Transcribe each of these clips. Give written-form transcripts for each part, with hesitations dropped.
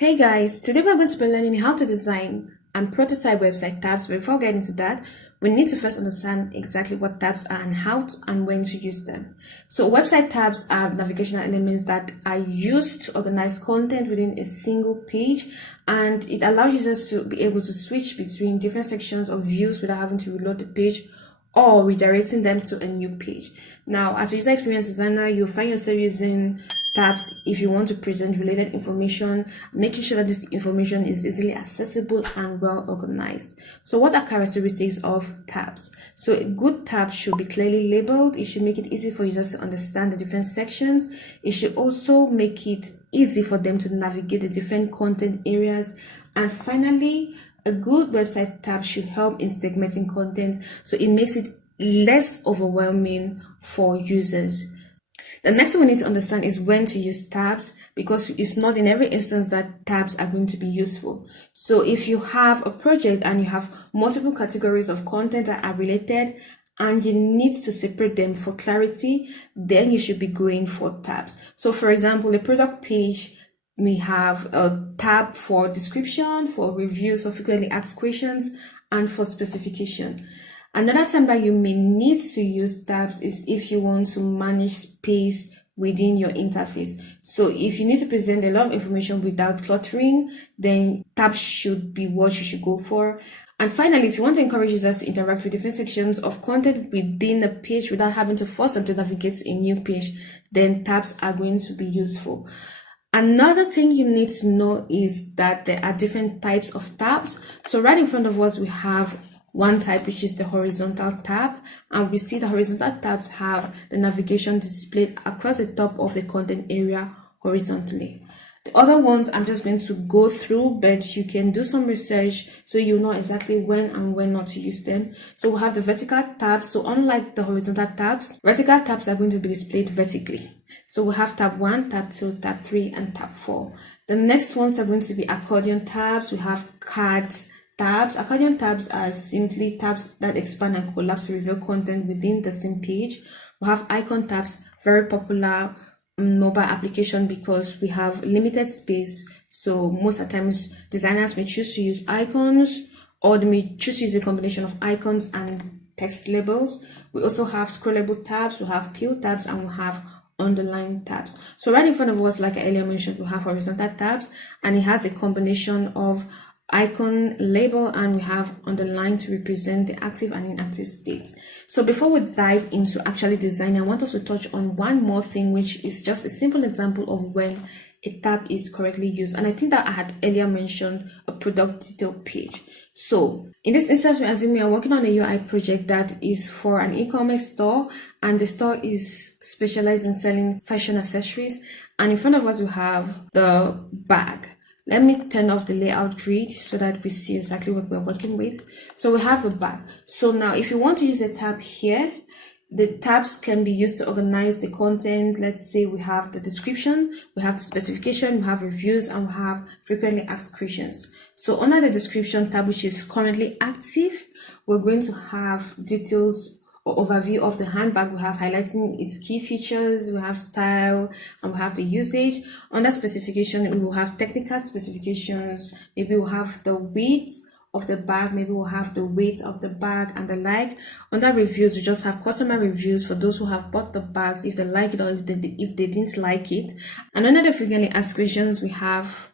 Hey guys, today we're going to be learning how to design and prototype website tabs. But before getting into that, we need to first understand exactly what tabs are and how to, and when to use them. So website tabs are navigational elements that are used to organize content within a single page, and it allows users to be able to switch between different sections of views without having to reload the page or redirecting them to a new page. Now, as a user experience designer, you'll find yourself using tabs if you want to present related information, making sure that this information is easily accessible and well organized. So what are characteristics of tabs? So a good tab should be clearly labeled. It should make it easy for users to understand the different sections. It should also make it easy for them to navigate the different content areas. And finally, a good website tab should help in segmenting content, so it makes it less overwhelming for users. The next thing we need to understand is when to use tabs, because it's not in every instance that tabs are going to be useful. So if you have a project and you have multiple categories of content that are related and you need to separate them for clarity, then you should be going for tabs. So for example, a product page may have a tab for description, for reviews, for frequently asked questions, and for specification. Another time that you may need to use tabs is if you want to manage space within your interface. So if you need to present a lot of information without cluttering, then tabs should be what you should go for. And finally, if you want to encourage users to interact with different sections of content within a page without having to force them to navigate to a new page, then tabs are going to be useful. Another thing you need to know is that there are different types of tabs. So right in front of us, we have one type, which is the horizontal tab, and we see the horizontal tabs have the navigation displayed across the top of the content area horizontally. The other ones I'm just going to go through, but you can do some research so you know exactly when and when not to use them. So we have the vertical tabs. So unlike the horizontal tabs, vertical tabs are going to be displayed vertically. So we have tab 1, tab 2, tab 3, and tab 4. The next ones are going to be accordion tabs. We have cards tabs. Accordion tabs are simply tabs that expand and collapse to reveal content within the same page. We have icon tabs, very popular mobile application because we have limited space. So most of the times designers may choose to use icons, or they may choose to use a combination of icons and text labels. We also have scrollable tabs, we have peel tabs, and we have underline tabs. So right in front of us, like I earlier mentioned, we have horizontal tabs, and it has a combination of icon, label, and we have underline to represent the active and inactive states. So before we dive into actually designing, I want us to touch on one more thing, which is just a simple example of when a tab is correctly used. And I think that I had earlier mentioned a product detail page. So in this instance, we're assuming we're working on a UI project that is for an e-commerce store, and the store is specialized in selling fashion accessories. And in front of us, we have the bag. Let me turn off the layout grid so that we see exactly what we're working with. So we have a bag. So now if you want to use a tab here, the tabs can be used to organize the content. Let's say we have the description, we have the specification, we have reviews, and we have frequently asked questions. So under the description tab, which is currently active, we're going to have details or overview of the handbag. We have highlighting its key features, we have style, and we have the usage. Under specification, we will have technical specifications. Maybe we'll have the width of the bag, maybe we'll have the weight of the bag and the like. Under reviews, we just have customer reviews for those who have bought the bags, if they like it or if they didn't like it. And under the frequently asked questions, we have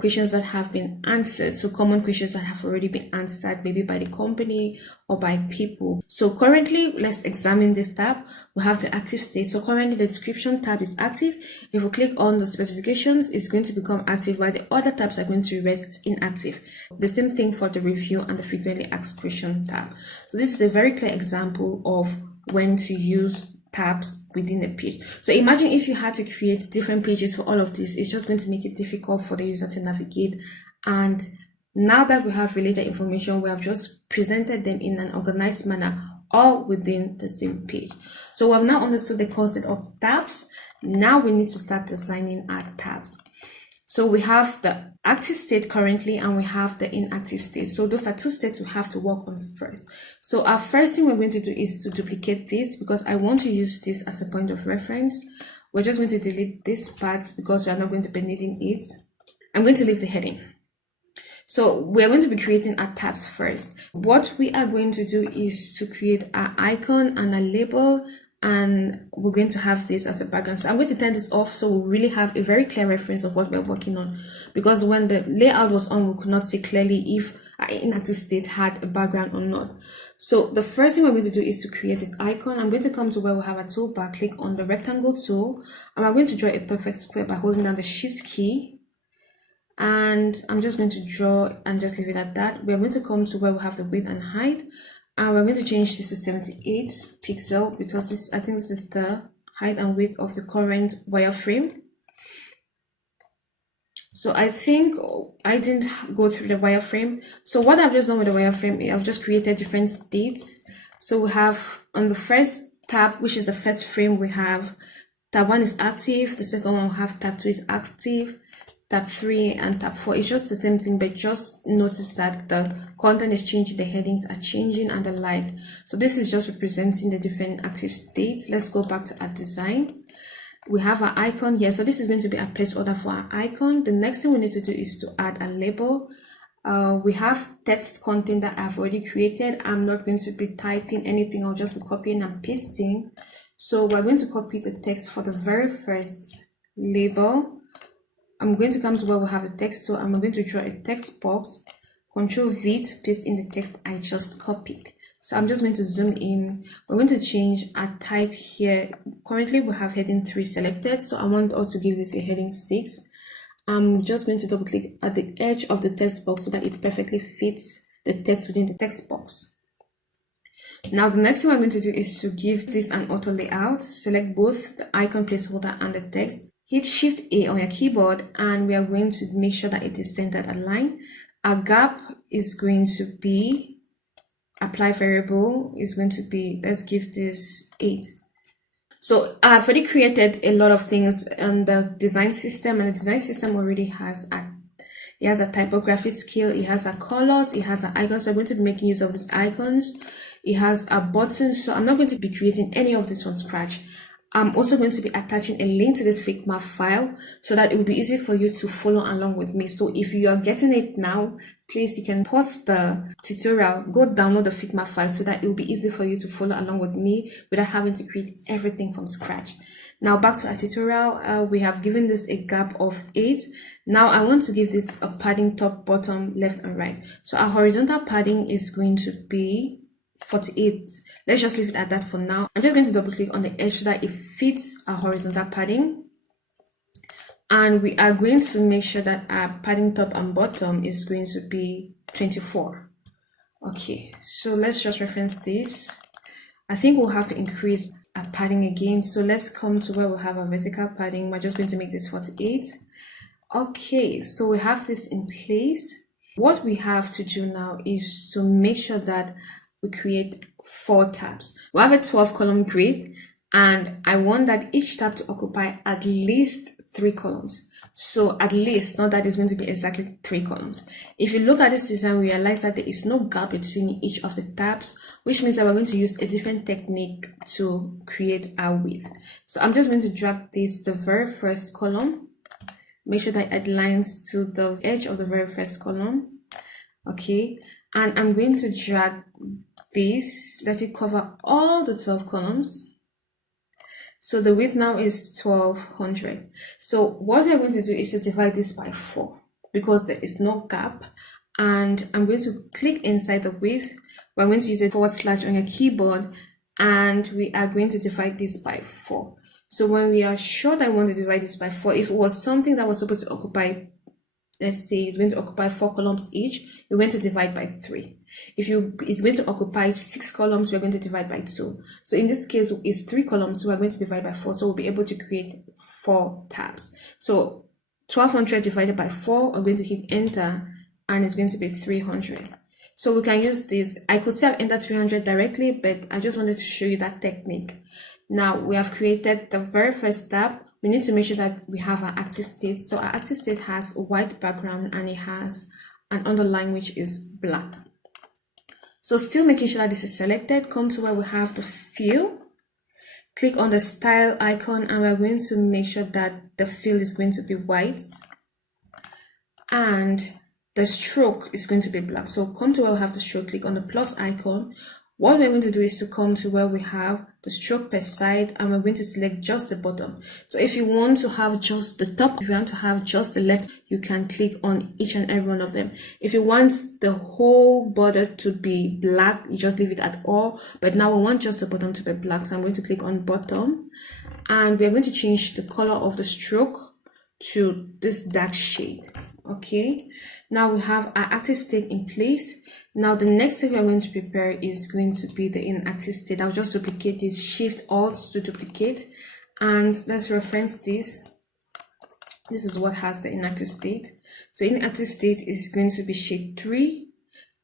questions that have been answered. So common questions that have already been answered, maybe by the company or by people. So currently, let's examine this tab. We have the active state. So currently the description tab is active. If we click on the specifications, it's going to become active, while the other tabs are going to rest inactive. The same thing for the review and the frequently asked question tab. So this is a very clear example of when to use tabs within a page. So imagine if you had to create different pages for all of this, it's just going to make it difficult for the user to navigate. And now that we have related information, we have just presented them in an organized manner, all within the same page. So we have now understood the concept of tabs. Now we need to start designing our tabs. So we have the active state currently, and we have the inactive state. So those are two states we have to work on first. So our first thing we're going to do is to duplicate this, because I want to use this as a point of reference. We're just going to delete this part because we are not going to be needing it. I'm going to leave the heading. So we're going to be creating our tabs first. What we are going to do is to create an icon and a label, and we're going to have this as a background. So I'm going to turn this off so we really have a very clear reference of what we're working on, because when the layout was on, we could not see clearly if our inactive state had a background or not. So the first thing we're going to do is to create this icon. I'm going to come to where we have a toolbar, click on the rectangle tool, and we're going to draw a perfect square by holding down the shift key. And I'm just going to draw and just leave it at that. We're going to come to where we have the width and height, and we're going to change this to 78 pixel because I think this is the height and width of the current wireframe. So I think I didn't go through the wireframe. So what I've just done with the wireframe, I've just created different states. So we have on the first tab, which is the first frame, we have tab 1 is active, the second one we have tab 2 is active, tab 3 and tab 4. It's just the same thing, but just notice that the content is changing, the headings are changing and the like. So this is just representing the different active states. Let's go back to our design. We have our icon here. So this is going to be a placeholder for our icon. The next thing we need to do is to add a label. We have text content that I've already created. I'm not going to be typing anything. I'll just be copying and pasting. So we're going to copy the text for the very first label. I'm going to come to where we have the text tool, and I'm going to draw a text box. Control V to paste in the text I just copied. So I'm just going to zoom in. We're going to change our type here. Currently we have heading 3 selected, so I want us to give this a heading 6. I'm just going to double click at the edge of the text box so that it perfectly fits the text within the text box. Now the next thing we're going to do is to give this an auto layout. Select both the icon placeholder and the text. Hit Shift A on your keyboard, and we are going to make sure that it is centered aligned. Our gap is going to be apply variable is going to be, let's give this 8. So I've already created a lot of things on the design system, and the design system already has a typography skill, it has a colors, it has an icons. So I'm going to be making use of these icons. It has a button, so I'm not going to be creating any of this from scratch. I'm also going to be attaching a link to this Figma file so that it will be easy for you to follow along with me. So if you are getting it now, please, you can pause the tutorial, go download the Figma file so that it will be easy for you to follow along with me without having to create everything from scratch. Now back to our tutorial, we have given this a gap of 8. Now I want to give this a padding top, bottom, left and right. So our horizontal padding is going to be 48. Let's just leave it at that for now. I'm just going to double click on the edge so that it fits our horizontal padding, and we are going to make sure that our padding top and bottom is going to be 24. Okay, so let's just reference this. I think we'll have to increase our padding again, so let's come to where we have our vertical padding. We're just going to make this 48. Okay, so we have this in place. What we have to do now is to make sure that we create 4 tabs. We have a 12 column grid, and I want that each tab to occupy at least 3 columns. So at least, not that it's going to be exactly 3 columns. If you look at this design, we realize that there is no gap between each of the tabs, which means that we're going to use a different technique to create our width. So I'm just going to drag this to the very first column. Make sure that it aligns to the edge of the very first column. Okay, and I'm going to drag this, let it cover all the 12 columns. So the width now is 1200. So what we're going to do is to divide this by 4 because there is no gap, and I'm going to click inside the width. We're going to use a / on your keyboard, and we are going to divide this by 4. So when we are sure that we want to divide this by 4, if it was something that was supposed to occupy, let's say it's going to occupy 4 columns each, we're going to divide by 3. If it's going to occupy 6 columns, we're going to divide by 2. So in this case, it's 3 columns, so we're going to divide by 4. So we'll be able to create 4 tabs. So 1200 divided by 4, I'm going to hit enter, and it's going to be 300. So we can use this. I could say I've entered 300 directly, but I just wanted to show you that technique. Now we have created the very first tab. We need to make sure that we have our active state. So our active state has a white background and it has an underline which is black. So still making sure that this is selected, come to where we have the fill, click on the style icon, and we're going to make sure that the fill is going to be white. and the stroke is going to be black. So come to where we have the stroke, click on the plus icon. What we're going to do is to come to where we have the stroke per side, and we're going to select just the bottom. So if you want to have just the top, if you want to have just the left, you can click on each and every one of them. If you want the whole border to be black, you just leave it at all. But now we want just the bottom to be black, so I'm going to click on bottom, and we're going to change the color of the stroke to this dark shade. Okay, now we have our active state in place. Now the next thing we're going to prepare is going to be the inactive state. I'll just duplicate this, Shift Alt to duplicate, and let's reference this. This is what has the inactive state. So inactive state is going to be shade 3,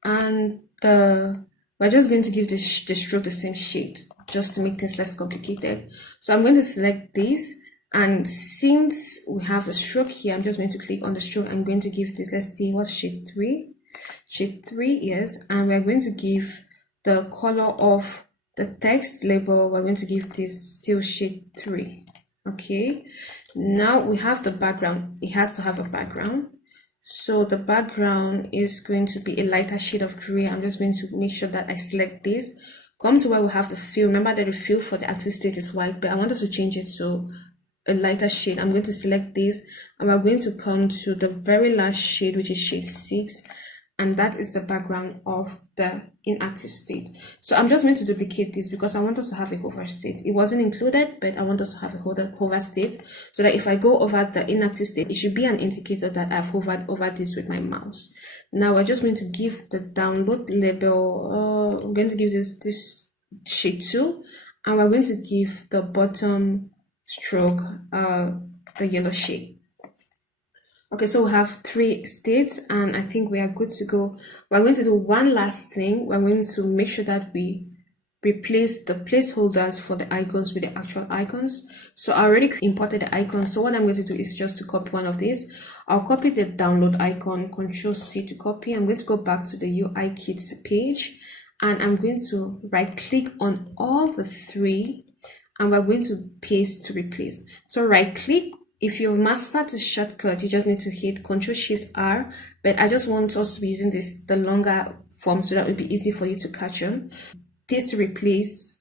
and we're just going to give the stroke the same shade just to make things less complicated. So I'm going to select this, and since we have a stroke here, I'm just going to click on the stroke. I'm going to give this, let's see, what's shade 3? Shade 3, yes, and we're going to give the color of the text label, we're going to give this still shade 3. Okay, now we have the background. It has to have a background, so the background is going to be a lighter shade of gray. I'm just going to make sure that I select this, come to where we have the fill. Remember that the fill for the active state is white, but I want us to change it to a lighter shade. I'm going to select this, and we're going to come to the very last shade, which is shade 6, and that is the background of the inactive state. So I'm just going to duplicate this because I want us to have a hover state. It wasn't included, but I want us to have a hover state, so that if I go over the inactive state, it should be an indicator that I've hovered over this with my mouse. Now we're just going to give the download label, I'm going to give this shade 2, and we're going to give the bottom stroke the yellow shade. Okay, so we have 3 states, and I think we are good to go. We're going to do one last thing. We're going to make sure that we replace the placeholders for the icons with the actual icons. So I already imported the icons, so what I'm going to do is just to copy one of these. I'll copy the download icon, Control C to copy. I'm going to go back to the UI Kits page, and I'm going to right click on all the 3, and we're going to paste to replace. So right click. If you've mastered the shortcut, you just need to hit Ctrl Shift R, but I just want us to be using the longer form so that it will be easy for you to catch on. Paste to replace,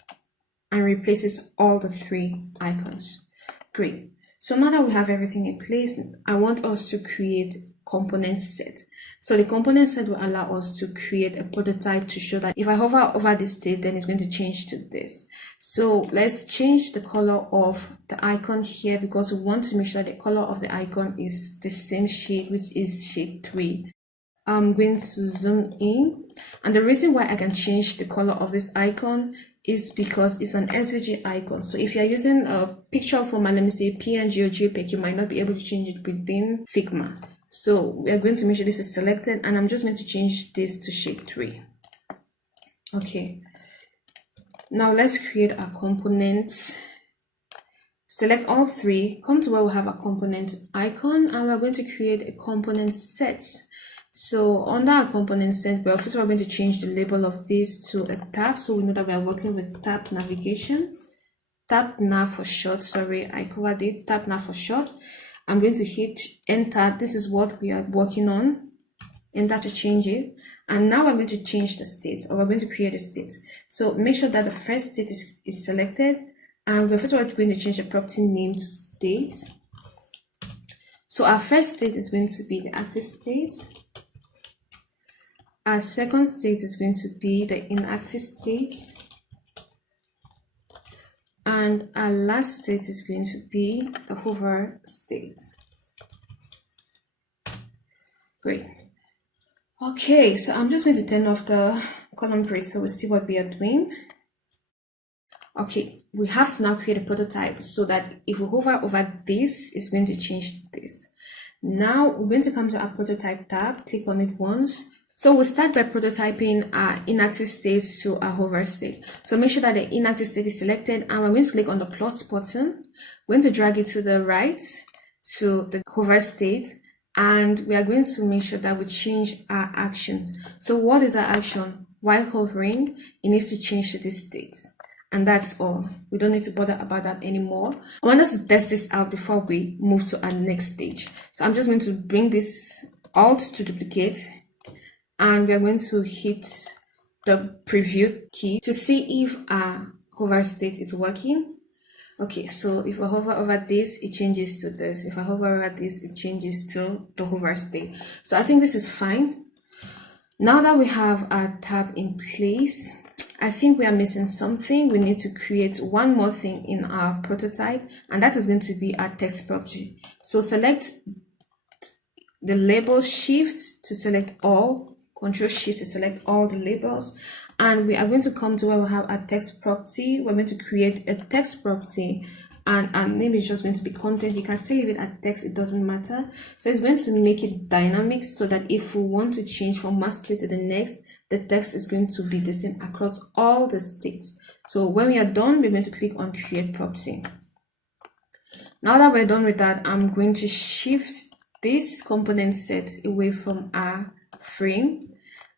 and replaces all the 3 icons. Great. So now that we have everything in place, I want us to create component set. So the component set will allow us to create a prototype to show that if I hover over this state, then it's going to change to this. So let's change the color of the icon here, because we want to make sure the color of the icon is the same shade, which is shade 3. I'm going to zoom in, and the reason why I can change the color of this icon is because it's an SVG icon. So if you're using a picture format, let me say PNG or JPEG, you might not be able to change it within Figma. So we are going to make sure this is selected, and I'm just going to change this to shade 3. Okay, now let's create a component. Select all 3, come to where we have a component icon, and we're going to create a component set. So under our component set, well, first we're going to change the label of this to a tab, so we know that we are working with tab navigation. Tab nav for short, sorry, I covered it, tab nav for short. I'm going to hit enter. This is what we are working on. Enter to change it. And now we're going to change the state, or we're going to create a state. So make sure that the first state is selected. And we're first of all going to change the property name to state. So our first state is going to be the active state. Our second state is going to be the inactive state. And our last state is going to be the hover state. Great. Okay, so I'm just going to turn off the column break so we see what we are doing. Okay, we have to now create a prototype so that if we hover over this, it's going to change this. Now we're going to come to our prototype tab, click on it once. So we'll start by prototyping our inactive state to our hover state. So make sure that the inactive state is selected, and we're going to click on the plus button. We're going to drag it to the right to the hover state, and we are going to make sure that we change our actions. So what is our action? While hovering, it needs to change to this state. And that's all. We don't need to bother about that anymore. I want us to test this out before we move to our next stage. So I'm just going to bring this Alt to duplicate, and we are going to hit the preview key to see if our hover state is working. Okay, so if I hover over this, it changes to this. If I hover over this, it changes to the hover state. So I think this is fine. Now that we have our tab in place, I think we are missing something. We need to create one more thing in our prototype, and that is going to be our text property. So select the label, shift to select all, control shift to select all the labels, and we are going to come to where we have our text property. We're going to create a text property, and our name is just going to be content. You can still leave it at text, it doesn't matter. So it's going to make it dynamic so that if we want to change from one state to the next, the text is going to be the same across all the states. So when we are done, we're going to click on create property. Now that we're done with that, I'm going to shift this component set away from our frame,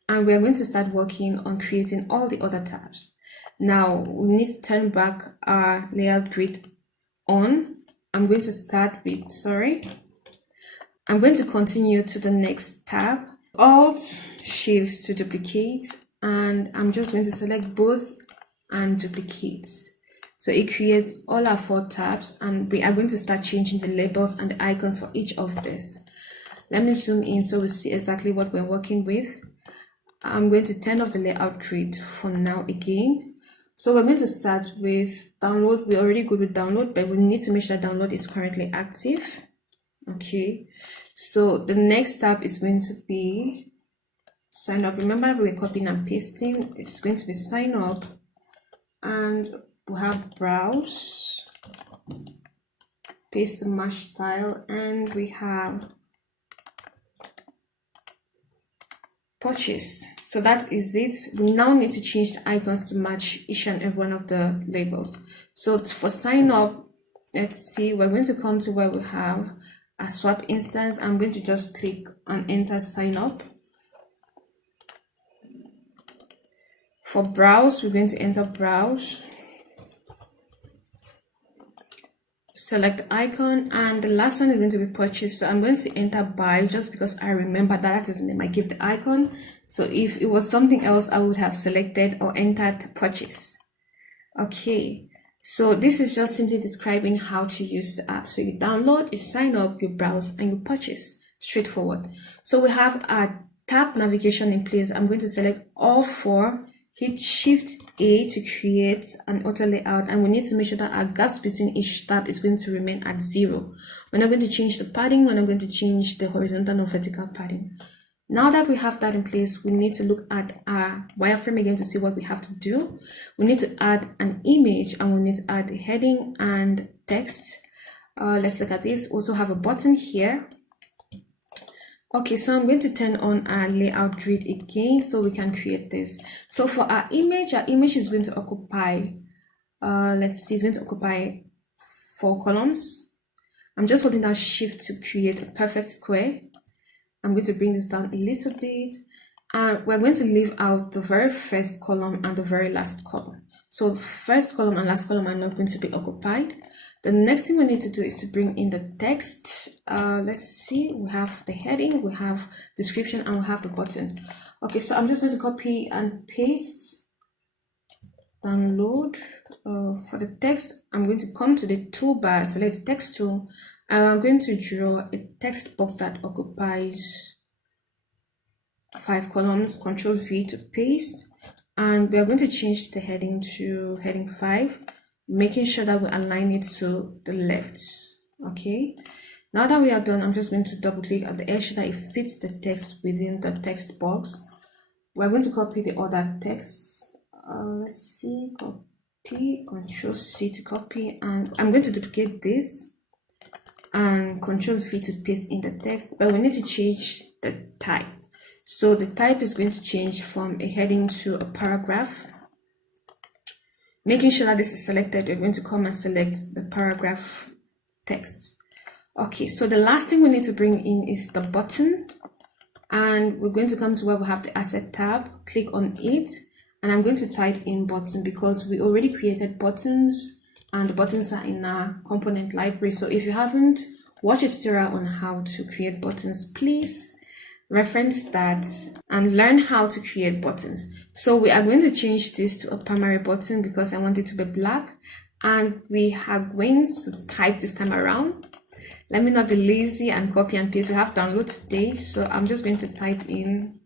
and we're going to start working on creating all the other tabs. Now we need to turn back our layout grid on. I'm going to start with, I'm going to continue to the next tab. Alt shift to duplicate, and I'm just going to select both and duplicate. So it creates all our 4 tabs, and we are going to start changing the labels and the icons for each of this. Let me zoom in so we see exactly what we're working with. I'm going to turn off the layout grid for now again. So we're going to start with download. We're already good with download, but we need to make sure download is currently active. Okay, so the next tab is going to be sign up. Remember, we're copying and pasting. It's going to be sign up, and we have browse, paste the match style, and we have purchase. So that is it. We now need to change the icons to match each and every one of the labels. So for sign up, let's see, we're going to come to where we have a swap instance. I'm going to just click and enter sign up. For browse, we're going to enter browse, select the icon, and the last one is going to be purchase. So I'm going to enter buy just because I remember that is the name I give the icon. So if it was something else, I would have selected or entered purchase. Okay, so this is just simply describing how to use the app. So you download, you sign up, you browse, and you purchase. Straightforward. So we have our tab navigation in place. I'm going to select all 4, hit Shift A to create an auto layout, and we need to make sure that our gaps between each tab is going to remain at 0. We're not going to change the padding, we're not going to change the horizontal or vertical padding. Now that we have that in place, we need to look at our wireframe again to see what we have to do. We need to add an image, and we need to add a heading and text. Let's look at this. Also have a button here. Okay, so I'm going to turn on our layout grid again so we can create this. So for our image is going to occupy, let's see, it's going to occupy 4 columns. I'm just holding down Shift to create a perfect square. I'm going to bring this down a little bit, and we're going to leave out the very first column and the very last column. So first column and last column are not going to be occupied. The next thing we need to do is to bring in the text. Let's see, we have the heading, we have description, and we have the button. Okay, so I'm just going to copy and paste, download. For the text, I'm going to come to the toolbar, select the text tool, and I'm going to draw a text box that occupies 5 columns. Control V to paste, and we are going to change the heading to heading 5, making sure that we align it to the left. Okay, now that we are done, I'm just going to double click at the edge so that it fits the text within the text box. We're going to copy the other texts. Let's see, copy, Control C to copy, and I'm going to duplicate this and Control V to paste in the text, but we need to change the type. So the type is going to change from a heading to a paragraph. Making sure that this is selected, we're going to come and select the paragraph text. Okay, so the last thing we need to bring in is the button, and we're going to come to where we have the asset tab, click on it, and I'm going to type in button because we already created buttons and the buttons are in our component library. So if you haven't watched a tutorial on how to create buttons, please reference that and learn how to create buttons. So we are going to change this to a primary button because I want it to be black, and we are going to type this time around. Let me not be lazy and copy and paste. We have download today, so I'm just going to type in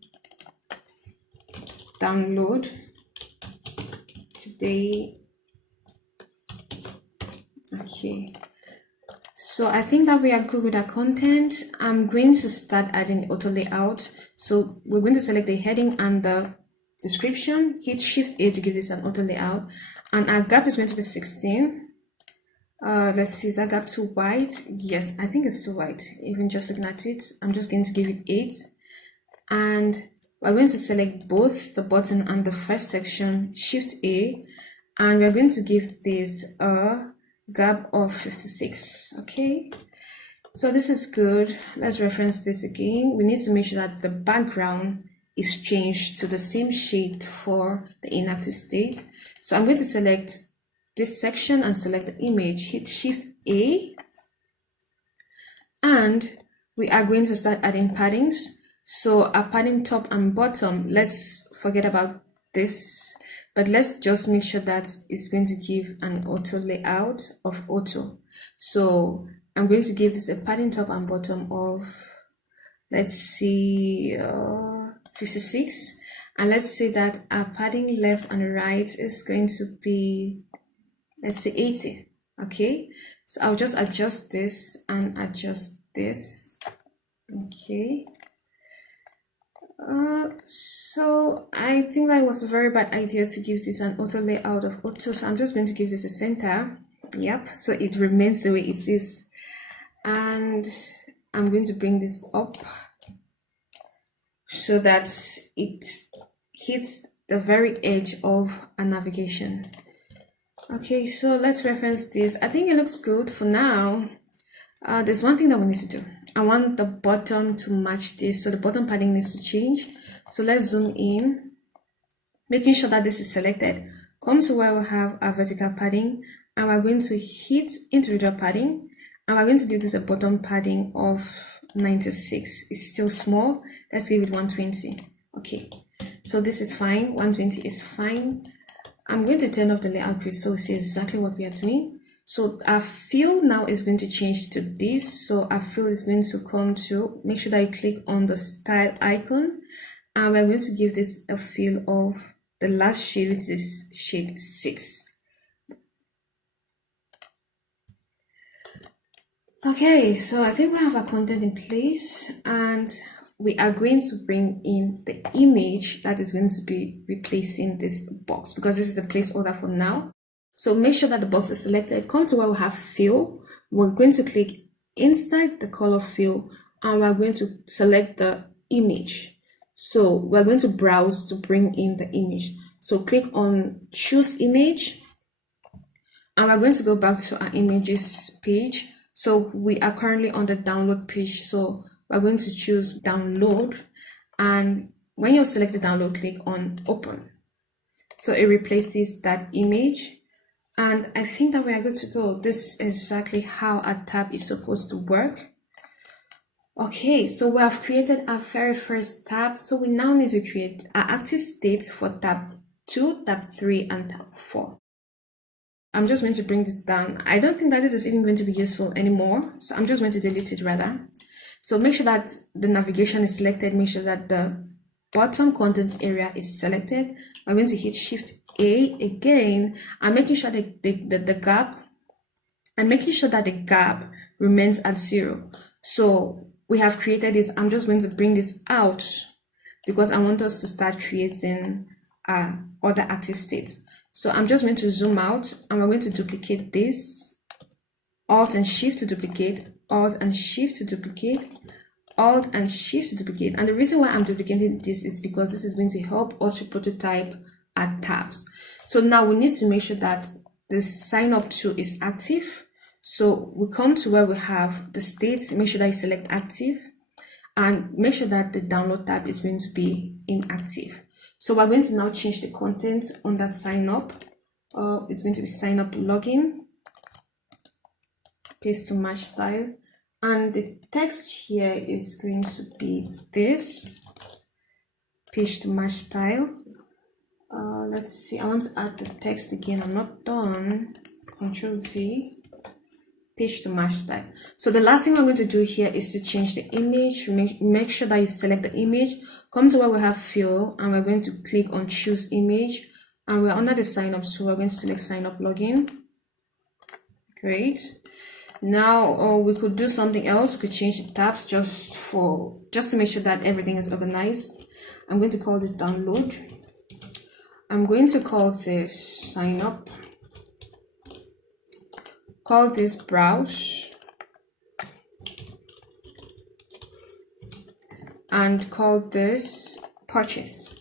download today. Okay, so I think that we are good with our content. I'm going to start adding auto layout. So we're going to select the heading and the description, hit Shift A to give this an auto layout, and our gap is going to be 16. Let's see, is that gap too wide? Yes, I think it's too wide. Even just looking at it, I'm just going to give it 8, and we're going to select both the button and the first section, Shift A, and we're going to give this a gap of 56. Okay, so this is good. Let's reference this again. We need to make sure that the background is changed to the same shade for the inactive state. So I'm going to select this section and select the image, hit Shift A, and we are going to start adding paddings. So our padding top and bottom, let's forget about this, but let's just make sure that it's going to give an auto layout of auto. So I'm going to give this a padding top and bottom of, let's see, 56, and let's say that our padding left and right is going to be, let's say, 80. Okay, so I'll just adjust this and adjust this. Okay, so I think that was a very bad idea to give this an auto layout of auto, so I'm just going to give this a center. Yep, so it remains the way it is, and I'm going to bring this up so that it hits the very edge of a navigation. Okay, so let's reference this. I think it looks good for now. There's one thing that we need to do. I want the bottom to match this, so the bottom padding needs to change. So let's zoom in, making sure that this is selected. Come to where we have our vertical padding, and we're going to hit individual padding, and we're going to give this a bottom padding of 96. It's still small. Let's give it 120. Okay, so this is fine. 120 is fine. I'm going to turn off the layout grid so we see exactly what we are doing. So our fill now is going to change to this. So our fill is going to come to, make sure that you click on the style icon, and we're going to give this a fill of the last shade, which is shade 6. Okay, so I think we have our content in place, and we are going to bring in the image that is going to be replacing this box, because this is a placeholder for now. So make sure that the box is selected. Come to where we have fill. We're going to click inside the color fill, and we're going to select the image. So we're going to browse to bring in the image. So click on choose image, and we're going to go back to our images page. So we are currently on the download page. So we're going to choose download, and when you select the download, click on open. So it replaces that image, and I think that we are good to go. This is exactly how a tab is supposed to work. Okay, so we have created our very first tab. So we now need to create our active states for tab 2, tab 3, and tab 4. I'm just going to bring this down. I don't think that this is even going to be useful anymore, so I'm just going to delete it rather. So make sure that the navigation is selected. Make sure that the bottom content area is selected. I'm going to hit Shift A again. I'm making sure that the gap remains at 0. So we have created this. I'm just going to bring this out because I want us to start creating other active states. So I'm just going to zoom out, and we're going to duplicate this. Alt and Shift to duplicate, Alt and Shift to duplicate, Alt and Shift to duplicate. And the reason why I'm duplicating this is because this is going to help us to prototype our tabs. So now we need to make sure that the sign up to is active. So we come to where we have the states, make sure that you select active, and make sure that the download tab is going to be inactive. So we're going to now change the content under sign up. It's going to be sign up login, paste to match style. And the text here is going to be this page to match style. Let's see, I want to add the text again. I'm not done. Control V, page to match style. So the last thing we're going to do here is to change the image. Make sure that you select the image, come to where we have fill, and we're going to click on choose image, and we're under the sign up, so we're going to select sign up login. Great. Now we could do something else. We could change the tabs just to make sure that everything is organized. I'm going to call this download. I'm going to call this sign up, call this browse, and call this purchase.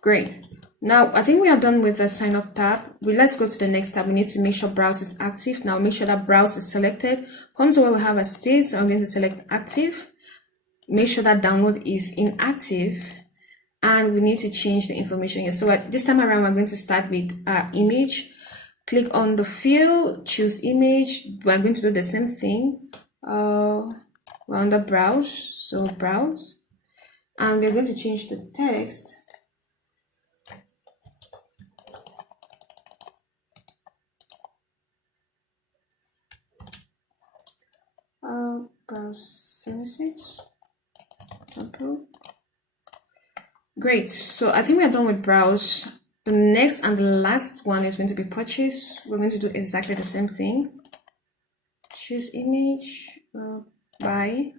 Great. Now I think we are done with the sign up tab. Let's go to the next tab. We need to make sure browse is active. Now make sure that browse is selected. Come to where we have a state. So I'm going to select active. Make sure that download is inactive, and we need to change the information here. So this time around, we're going to start with image. Click on the fill, choose image. We're going to do the same thing. We're under browse, so browse, and we're going to change the text. Browse services. Great. So I think we are done with browse. The next and the last one is going to be purchase. We're going to do exactly the same thing. Choose image, buy,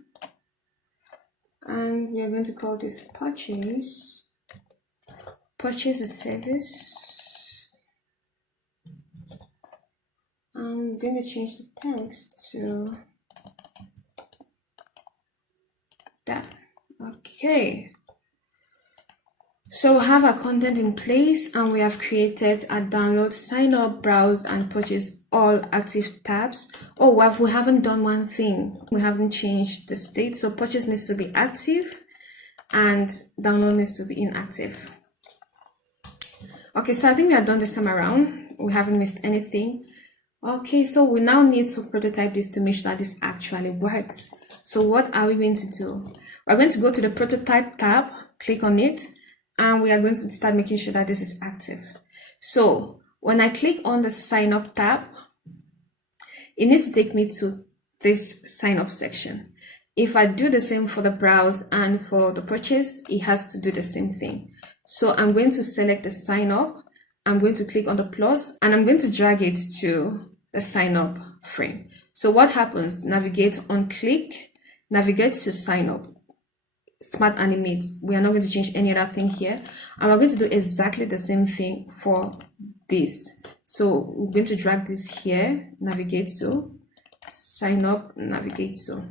and we are going to call this purchase. Purchase a service. I'm going to change the text to that. Okay. So we have our content in place, and we have created a download, sign up, browse, and purchase all active tabs. Oh, we haven't done one thing. We haven't changed the state. So purchase needs to be active and download needs to be inactive. Okay, so I think we are done this time around. We haven't missed anything. Okay, so we now need to prototype this to make sure that this actually works. So what are we going to do? We're going to go to the prototype tab, click on it, and we are going to start making sure that this is active. So when I click on the sign up tab, it needs to take me to this sign up section. If I do the same for the browse and for the purchase, it has to do the same thing. So I'm going to select the sign up. I'm going to click on the plus, and I'm going to drag it to the sign up frame. So what happens? Navigate on click, navigate to sign up. Smart animate. We are not going to change any other thing here, and we're going to do exactly the same thing for this. So we're going to drag this here, navigate to sign up, navigate to.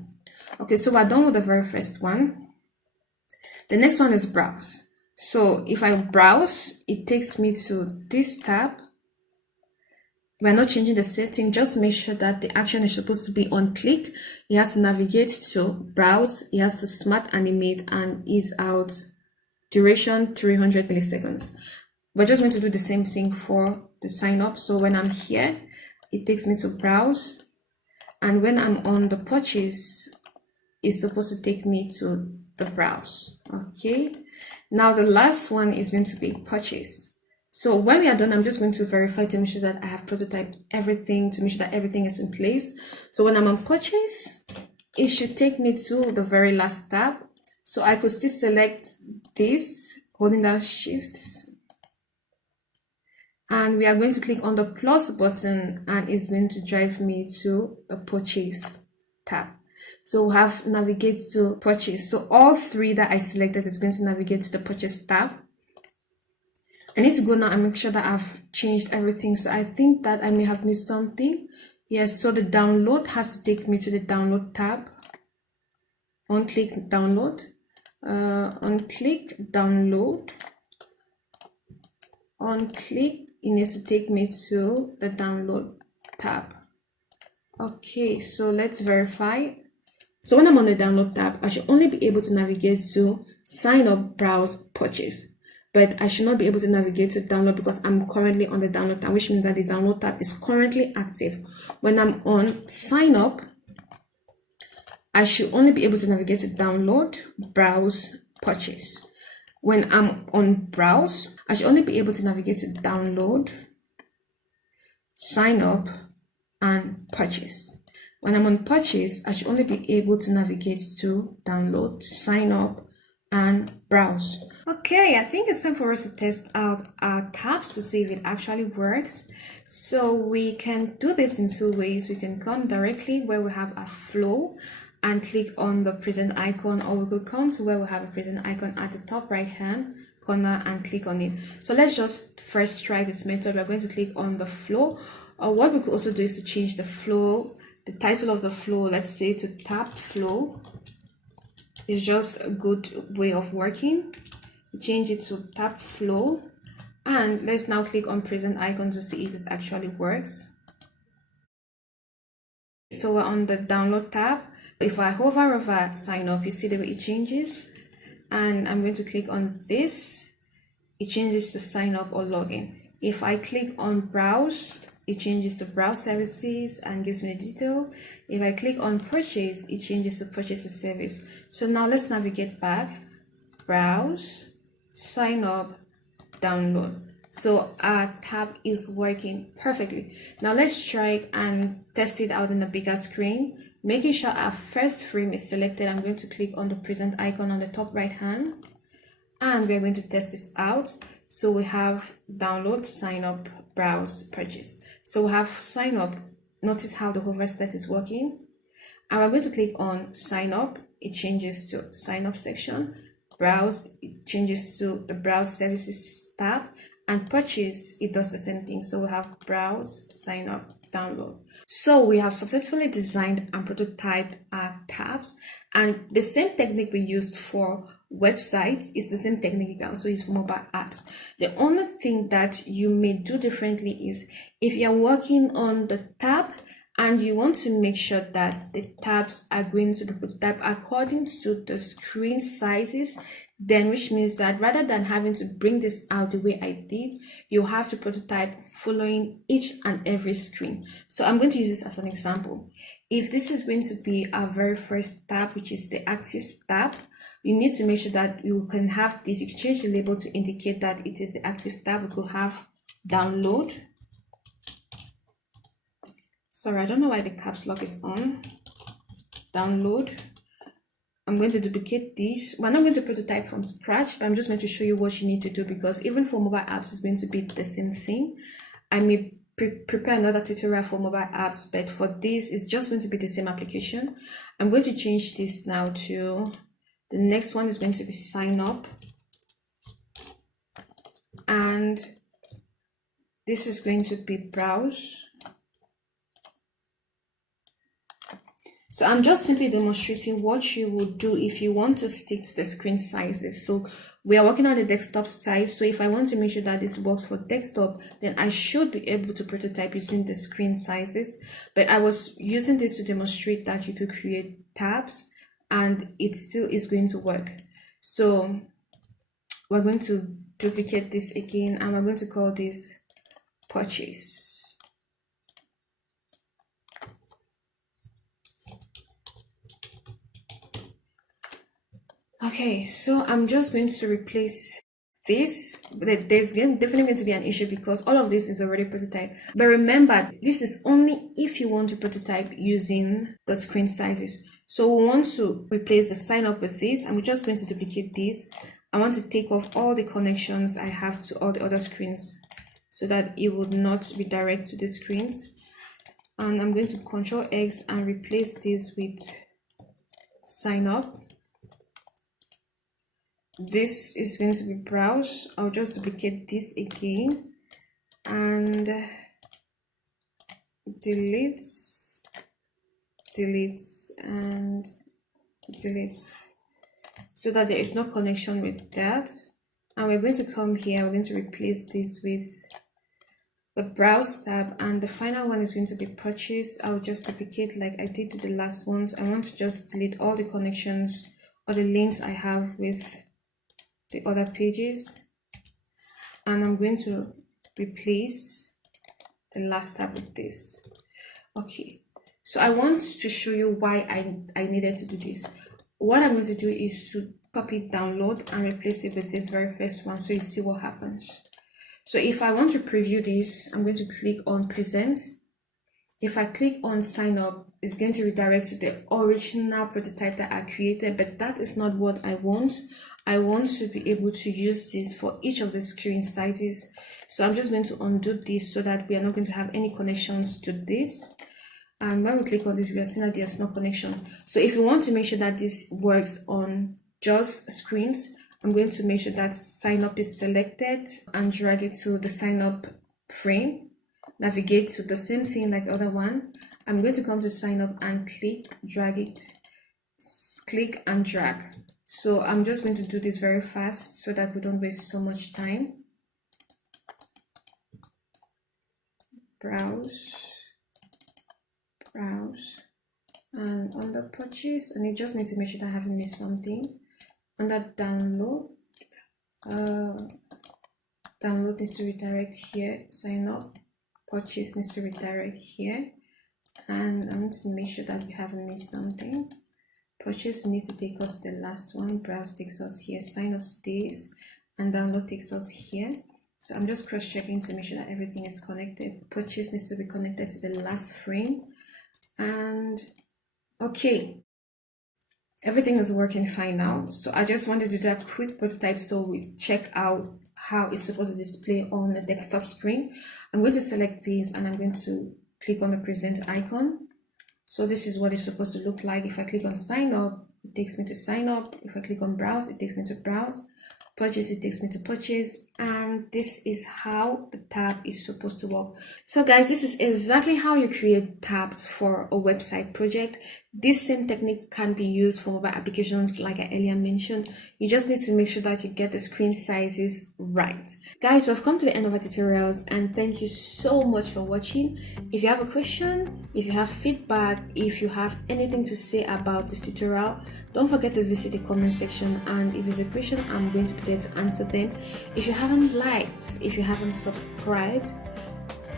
Okay, so we're done with the very first one. The next one is browse. So if I browse, it takes me to this tab. We're not changing the setting, just make sure that the action is supposed to be on click. It has to navigate to browse, it has to smart animate and ease out, duration 300 milliseconds. We're just going to do the same thing for the sign up. So when I'm here, it takes me to browse, and when I'm on the purchase, it's supposed to take me to the browse. Okay, now the last one is going to be purchase. So when we are done, I'm just going to verify to make sure that I have prototyped everything, to make sure that everything is in place. So when I'm on purchase, it should take me to the very last tab. So I could still select this, holding down shift. And we are going to click on the plus button, and it's going to drive me to the purchase tab. So we have navigate to purchase. So all three that I selected is going to navigate to the purchase tab. I need to go now and make sure that I've changed everything. So I think that I may have missed something. Yes, so the download has to take me to the download tab. On-click download. On-click download. On-click, it needs to take me to the download tab. Okay, so let's verify. So when I'm on the download tab, I should only be able to navigate to sign up, browse, purchase. but I should not be able to navigate to download because I'm currently on the download tab, which means that the download tab is currently active. When I'm on sign up, I should only be able to navigate to download, browse, purchase. When I'm on browse, I should only be able to navigate to download, sign up, and purchase. When I'm on purchase, I should only be able to navigate to download, sign up, and browse. Okay, I think it's time for us to test out our tabs to see if it actually works. So we can do this in two ways. We can come directly where we have a flow and click on the present icon, or we could come to where we have a present icon at the top right hand corner and click on it. So let's just first try this method. We're going to click on the flow, or what we could also do is to change the flow, the title of the flow, let's say to tab flow. It's just a good way of working. Change it to tab flow, and let's now click on present icon to see if this actually works. So we're on the download tab. If I hover over sign up, you see the way it changes, and I'm going to click on this. It changes to sign up or login. If I click on browse, it changes to browse services and gives me the detail. If I click on purchase, it changes to purchase a service. So now let's navigate back, browse, sign up, download. So our tab is working perfectly. Now let's try and test it out in a bigger screen. Making sure our first frame is selected, I'm going to click on the present icon on the top right hand, and we're going to test this out. So we have download, sign up, browse, purchase. So we have sign up. Notice how the hover stat is working. And we're going to click on sign up. It changes to sign up section. Browse, it changes to the browse services tab. And purchase, it does the same thing. So we have browse, sign up, download. So we have successfully designed and prototyped our tabs, and the same technique we used for websites is the same technique you can also use for mobile apps. The only thing that you may do differently is if you're working on the tab and you want to make sure that the tabs are going to be prototyped according to the screen sizes, then which means that rather than having to bring this out the way I did, you have to prototype following each and every screen. So I'm going to use this as an example. If this is going to be our very first tab, which is the active tab, you need to make sure that you can have this. You can change the label to indicate that it is the active tab. We could have download. Sorry, I don't know why the caps lock is on. Download. I'm going to duplicate this. We're not going to prototype from scratch, but I'm just going to show you what you need to do, because even for mobile apps, it's going to be the same thing. I may prepare another tutorial for mobile apps, but for this, it's just going to be the same application. I'm going to change this now to, the next one is going to be sign up. And this is going to be browse. So I'm just simply demonstrating what you would do if you want to stick to the screen sizes. So we are working on the desktop size. So if I want to make sure that this works for desktop, then I should be able to prototype using the screen sizes. But I was using this to demonstrate that you could create tabs and it still is going to work. So we're going to duplicate this again, and we're going to call this purchase. Okay, so I'm just going to replace this. There's definitely going to be an issue because all of this is already prototype. But remember, this is only if you want to prototype using the screen sizes. So we want to replace the sign up with this. I'm just going to duplicate this. I want to take off all the connections I have to all the other screens so that it would not redirect to the screens. And I'm going to Ctrl X and replace this with sign up. This is going to be browse. I'll just duplicate this again and delete, and delete, so that there is no connection with that. And we're going to come here, we're going to replace this with the browse tab, and the final one is going to be purchase. I'll just duplicate like I did to the last ones. I want to just delete all the connections or the links I have with the other pages. and I'm going to replace the last tab with this. Okay, so I want to show you why I needed to do this. What I'm going to do is to copy download and replace it with this very first one, so you see what happens. So if I want to preview this, I'm going to click on present. If I click on sign up, it's going to redirect to the original prototype that I created, but that is not what I want. I want to be able to use this for each of the screen sizes. So I'm just going to undo this so that we are not going to have any connections to this. And when we click on this, we are seeing that there's no connection. So if you want to make sure that this works on just screens, I'm going to make sure that sign up is selected and drag it to the sign up frame. Navigate to the same thing like the other one. I'm going to come to sign up and click, drag it, click and drag. So I'm just going to do this very fast so that we don't waste so much time. Browse, and under purchase, and you just need to make sure that I haven't missed something. Under download, download needs to redirect here, sign up, purchase needs to redirect here, and I need to make sure that we haven't missed something. Purchase needs to take us to the last one, browse takes us here, sign up stays, and download takes us here. So I'm just cross-checking to make sure that everything is connected. Purchase needs to be connected to the last frame, and okay, everything is working fine now. So I just wanted to do a quick prototype so we check out how it's supposed to display on the desktop screen. I'm going to select this and I'm going to click on the present icon. So this is what it's supposed to look like. If I click on sign up, it takes me to sign up. If I click on browse, it takes me to browse. Purchase, it takes me to purchase, and this is how the tab is supposed to work. So guys, this is exactly how you create tabs for a website project. This same technique can be used for mobile applications like I earlier mentioned. You just need to make sure that you get the screen sizes right. Guys, we've come to the end of our tutorials, and thank you so much for watching. If you have a question, if you have feedback, if you have anything to say about this tutorial, don't forget to visit the comment section, and if it's a question, I'm going to be there to answer them. If you haven't liked, if you haven't subscribed,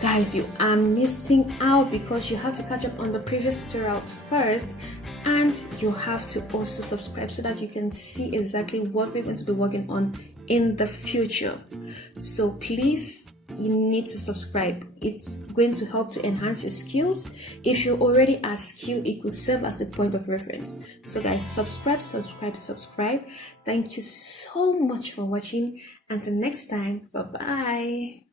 guys, you are missing out because you have to catch up on the previous tutorials first, and you have to also subscribe so that you can see exactly what we're going to be working on in the future. So please, you need to subscribe. It's going to help to enhance your skills. If you already are skilled, it could serve as a point of reference. So guys, subscribe. Thank you so much for watching. Until next time, bye bye.